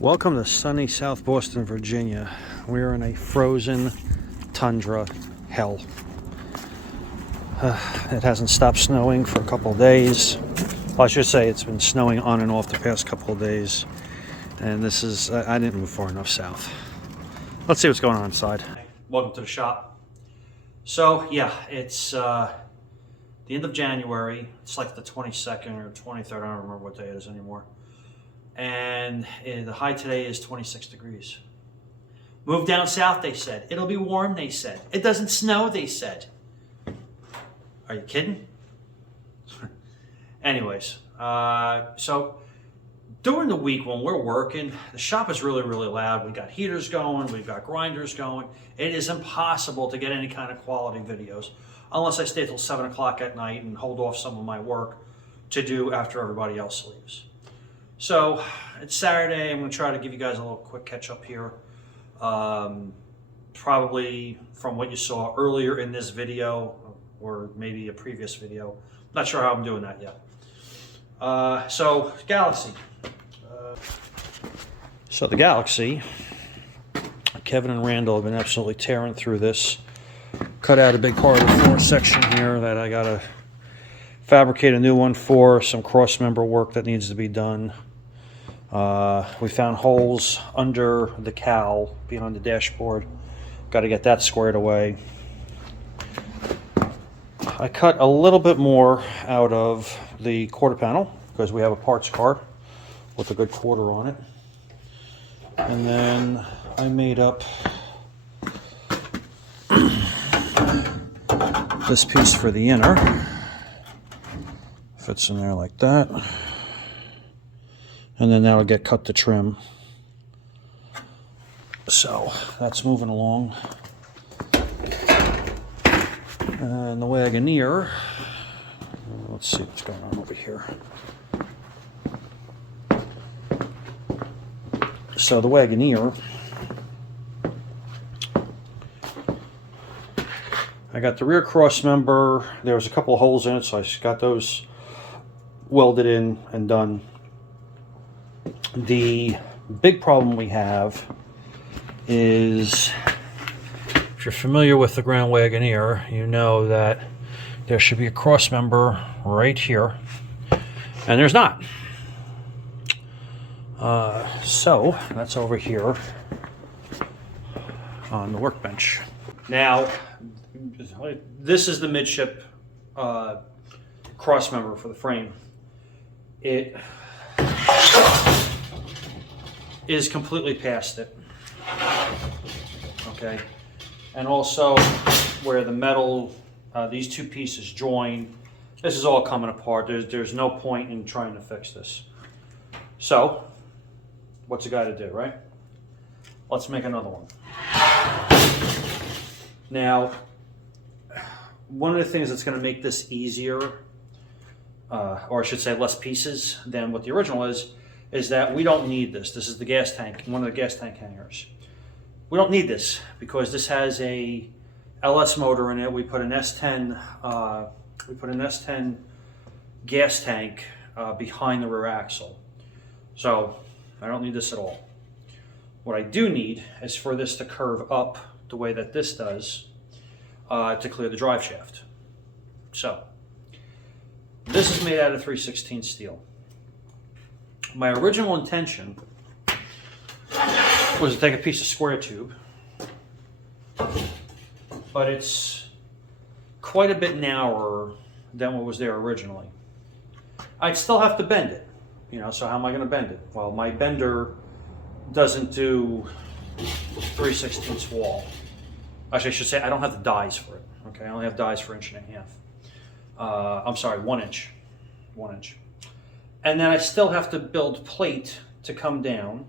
Welcome to sunny South Boston, Virginia. We're in a frozen tundra hell. It hasn't stopped snowing for a couple of days. Well, I should say it's been snowing on and off the past couple of days. And this is, I didn't move far enough south. Let's see what's going on inside. Welcome to the shop. So yeah, it's the end of January. It's like the 22nd or 23rd. I don't remember what day it is anymore. And the high today is 26 degrees. Move down south, they said. It'll be warm, they said. It doesn't snow, they said. Are you kidding? Anyways, so during the week when we're working, the shop is really, really loud. We've got heaters going, we've got grinders going. It is impossible to get any kind of quality videos unless I stay till 7 o'clock at night and hold off some of my work to do after everybody else leaves. So it's Saturday. I'm going to try to give you guys a little quick catch up here. Probably from what you saw earlier in this video or maybe a previous video. Not sure how I'm doing that yet. So Galaxy. So the Galaxy, Kevin and Randall have been absolutely tearing through this. Cut out a big part of the floor section here that I got to fabricate a new one for. Some cross member work that needs to be done. We found holes under the cowl behind the dashboard. Got to get that squared away. I cut a little bit more out of the quarter panel because we have a parts car with a good quarter on it. And then I made up this piece for the inner. Fits in there like that. And then that'll get cut to trim. So that's moving along. And the Wagoneer, let's see what's going on over here. So the Wagoneer, I got the rear cross member. There was a couple of holes in it, so I just got those welded in and done. The big problem we have is, if you're familiar with the Grand Wagoneer, you know that there should be a cross member right here, and there's not. So that's over here on the workbench. Now, this is the midship cross member for the frame. It is completely past it. Okay, and also where the metal, these two pieces join, this is all coming apart. There's no point in trying to fix this. So, what's a guy to do, right? Let's make another one. Now, one of the things that's going to make this easier, or I should say less pieces than what the original is that we don't need this. This is the gas tank, one of the gas tank hangers. We don't need this because this has a LS motor in it. We put an S10, gas tank behind the rear axle. So I don't need this at all. What I do need is for this to curve up the way that this does to clear the drive shaft. So this is made out of 3/16 steel. My original intention was to take a piece of square tube, but it's quite a bit narrower than what was there originally. I'd still have to bend it, you know, so how am I going to bend it? Well, my bender doesn't do 3/16 wall. Actually, I should say I don't have the dies for it, okay? I only have dies for 1.5 inches. I'm sorry, 1 inch. 1 inch. And then I still have to build plate to come down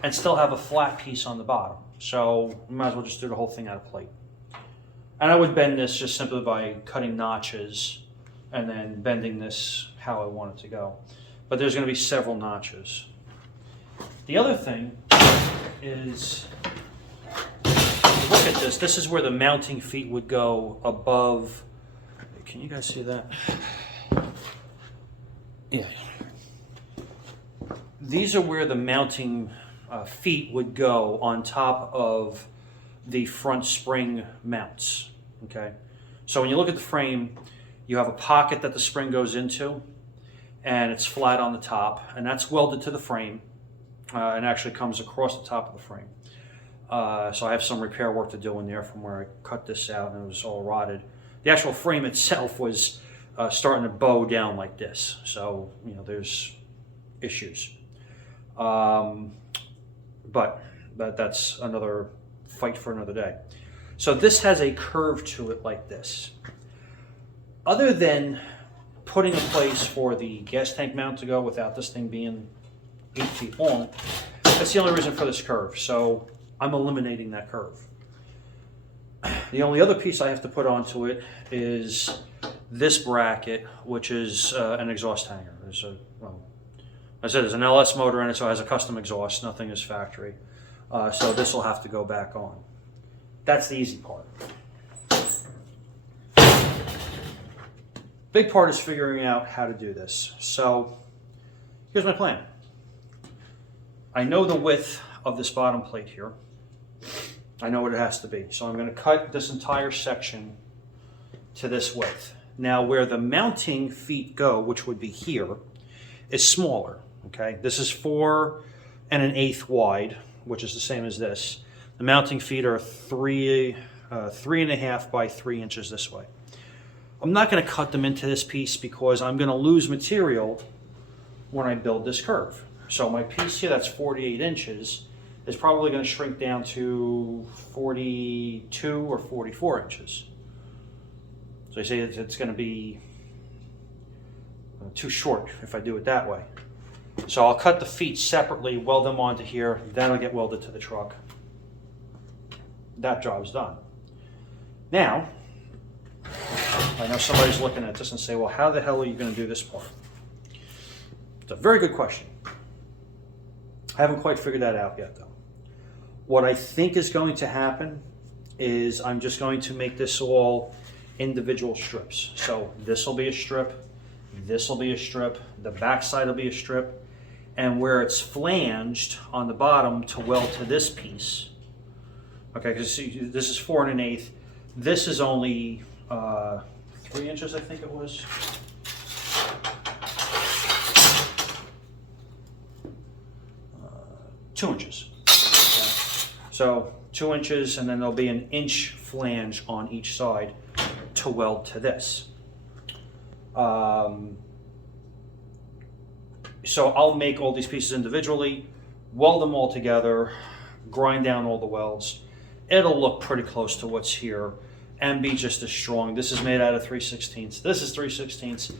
and still have a flat piece on the bottom. So we might as well just do the whole thing out of plate. And I would bend this just simply by cutting notches and then bending this how I want it to go. But there's going to be several notches. The other thing is, look at this. This is where the mounting feet would go above. Can you guys see that? Yeah. These are where the mounting feet would go on top of the front spring mounts. Okay, so when you look at the frame, you have a pocket that the spring goes into, and it's flat on the top, and that's welded to the frame, and actually comes across the top of the frame. So I have some repair work to do in there from where I cut this out and it was all rotted. The actual frame itself was starting to bow down like this, so there's issues. But that's another fight for another day. So this has a curve to it like this. Other than putting a place for the gas tank mount to go without this thing being 8 feet long, that's the only reason for this curve. So I'm eliminating that curve. The only other piece I have to put onto it is this bracket, which is an exhaust hanger. I said there's an LS motor in it, so it has a custom exhaust. Nothing is factory. So this will have to go back on. That's the easy part. Big part is figuring out how to do this. So here's my plan. I know the width of this bottom plate here. I know what it has to be. So I'm going to cut this entire section to this width. Now where the mounting feet go, which would be here, is smaller. Okay, this is 4 1/8 wide, which is the same as this. The mounting feet are 3.5 by 3 inches this way. I'm not going to cut them into this piece because I'm going to lose material when I build this curve. So my piece here that's 48 inches is probably going to shrink down to 42 or 44 inches. So I say it's going to be too short if I do it that way. So I'll cut the feet separately, weld them onto here, that'll get welded to the truck. That job's done. Now, I know somebody's looking at this and say, well, how the hell are you going to do this part? It's a very good question. I haven't quite figured that out yet, though. What I think is going to happen is I'm just going to make this all individual strips. So this will be a strip, this will be a strip, the back side will be a strip, and where it's flanged on the bottom to weld to this piece. Okay, because this is 4 1/8. This is only 3 inches, I think it was. Two inches. Okay. So 2 inches, and then there'll be an inch flange on each side to weld to this. So I'll make all these pieces individually, weld them all together, grind down all the welds. It'll look pretty close to what's here and be just as strong. This is made out of 3/16. This is 3/16.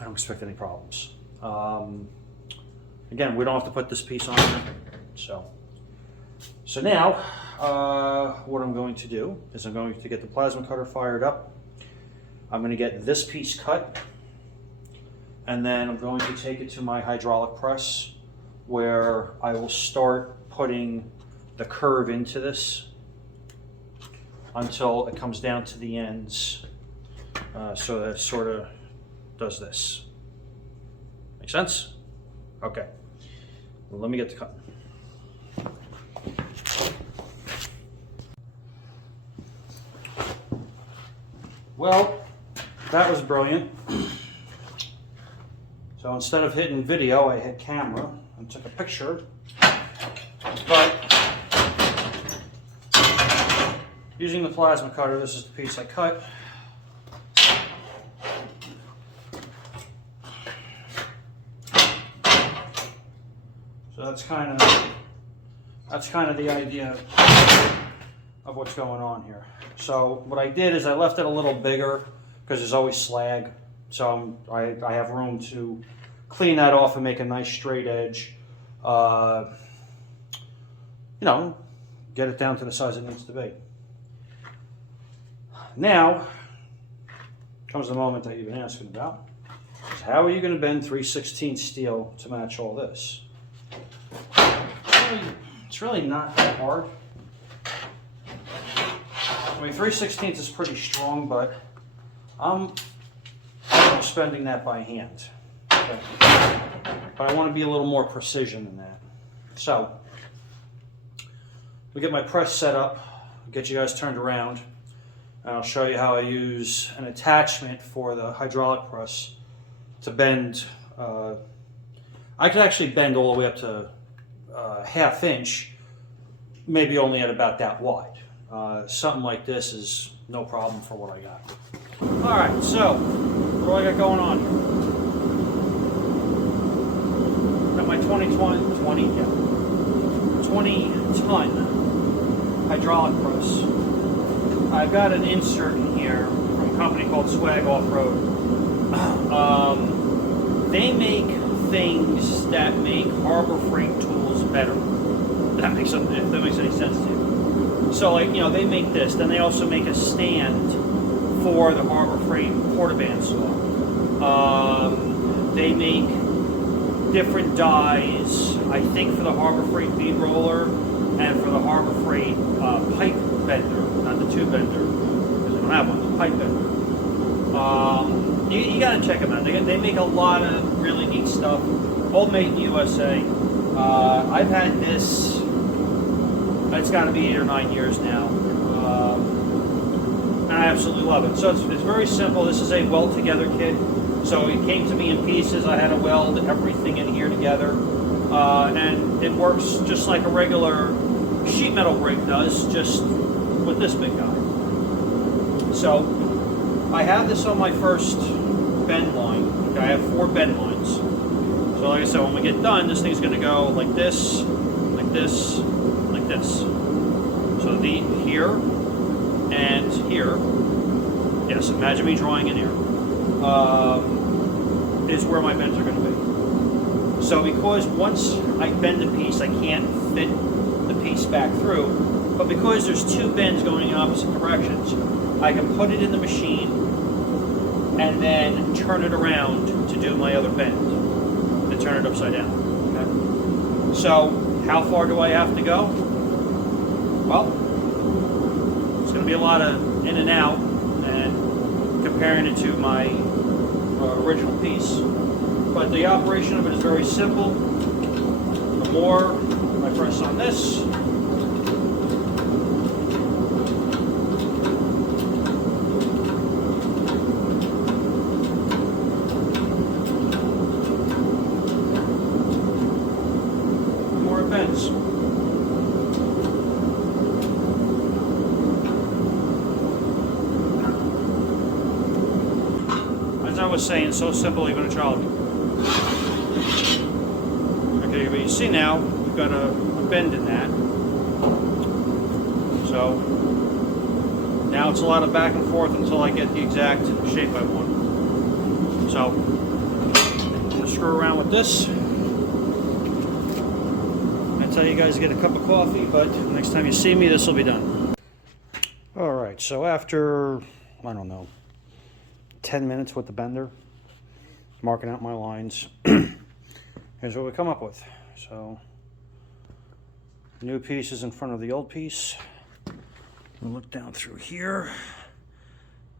I don't expect any problems. Again, we don't have to put this piece on here. So now what I'm going to do is I'm going to get the plasma cutter fired up. I'm going to get this piece cut, and then I'm going to take it to my hydraulic press where I will start putting the curve into this until it comes down to the ends, so that it sort of does this. Make sense? Okay. Well, let me get to cutting. Well, that was brilliant. So instead of hitting video, I hit camera and took a picture. But using the plasma cutter, this is the piece I cut. So that's kind of the idea of what's going on here. So what I did is I left it a little bigger because there's always slag. So I have room to clean that off and make a nice straight edge. Get it down to the size it needs to be. Now comes the moment that you've been asking about. How are you going to bend 3/16 steel to match all this? It's really not that hard. I mean, 3/16 is pretty strong, but I'm spending that by hand. Okay. But I want to be a little more precision than that. So we get my press set up, get you guys turned around, and I'll show you how I use an attachment for the hydraulic press to bend. I could actually bend all the way up to ½ inch, maybe only at about that wide. Something like this is no problem for what I got. All right, so what do I got going on here? Got my 20 ton hydraulic press. I've got an insert in here from a company called Swag Off-Road. They make things that make Harbor Freight tools better. If that makes any sense to you. So, like, you know, they make this. Then they also make a stand for the Harbor Freight portaband saw. They make different dies, I think, for the Harbor Freight bead roller and for the Harbor Freight pipe bender, not the tube bender, because we don't have one, the pipe bender. You got to check them out. They make a lot of really neat stuff, all made in USA. I've had this, it's got to be 8 or 9 years now, and I absolutely love it. So it's very simple. This is a weld together kit. So it came to me in pieces. I had to weld everything in here together, and it works just like a regular sheet metal rig does, just with this big guy. So I have this on my first bend line. Okay, I have 4 bend lines. So like I said, when we get done, this thing's going to go like this, like this, like this. So the here and here. Yes, imagine me drawing in here. Is where my bends are going to be. So because once I bend a piece, I can't fit the piece back through, but because there's 2 bends going in opposite directions, I can put it in the machine and then turn it around to do my other bend and turn it upside down. Okay? So how far do I have to go? Well, it's going to be a lot of in and out and comparing it to my original piece, but the operation of it is very simple. The more I press on this, the more it bends. As I was saying, so simple, even a child. Okay, but you see now, we've got a bend in that. So, now it's a lot of back and forth until I get the exact shape I want. So, I'm going to screw around with this. I tell you guys to get a cup of coffee, but next time you see me, this will be done. Alright, so after, I don't know, 10 minutes with the bender, marking out my lines, here's what we come up with. So, new piece is in front of the old piece. We'll look down through here.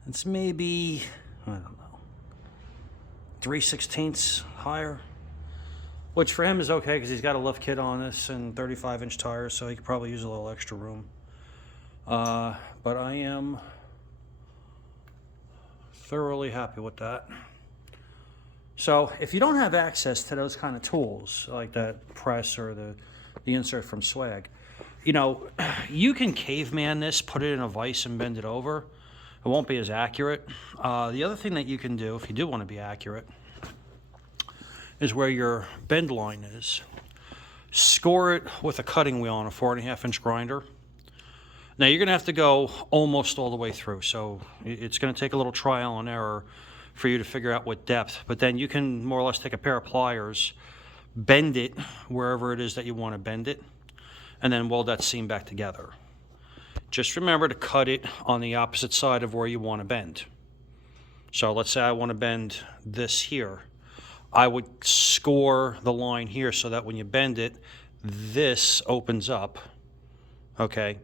It's maybe, I don't know, 3/16 higher, which for him is okay because he's got a lift kit on this and 35-inch tires, so he could probably use a little extra room. But I am thoroughly happy with that. So if you don't have access to those kind of tools like that press or the insert from Swag, you know, you can caveman this, put it in a vise and bend it over. It won't be as accurate. The other thing that you can do if you do want to be accurate is where your bend line is. Score it with a cutting wheel on a 4.5-inch grinder. Now you're going to have to go almost all the way through, so it's going to take a little trial and error for you to figure out what depth, but then you can more or less take a pair of pliers, bend it wherever it is that you want to bend it, and then weld that seam back together. Just remember to cut it on the opposite side of where you want to bend. So let's say I want to bend this here. I would score the line here so that when you bend it, this opens up, okay?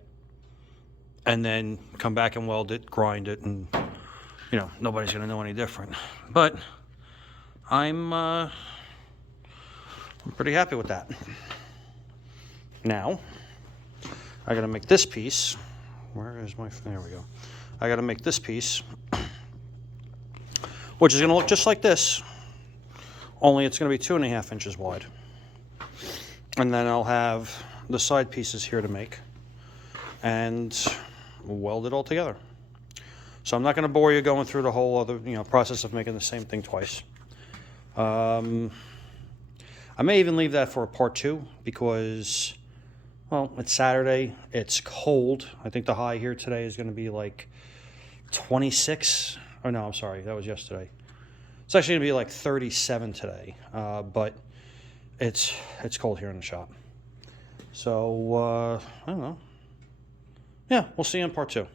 And then come back and weld it, grind it, and you know, nobody's gonna know any different. But I'm pretty happy with that. Now, I got to make this piece. Where is my, there we go. I got to make this piece, which is going to look just like this, only it's going to be 2.5 inches wide. And then I'll have the side pieces here to make and weld it all together. So I'm not going to bore you going through the whole other, process of making the same thing twice. I may even leave that for a part 2 because, well, it's Saturday, it's cold. I think the high here today is going to be like 26. Oh no, I'm sorry, that was yesterday. It's actually going to be like 37 today, but it's cold here in the shop. So, I don't know. Yeah, we'll see you in part 2.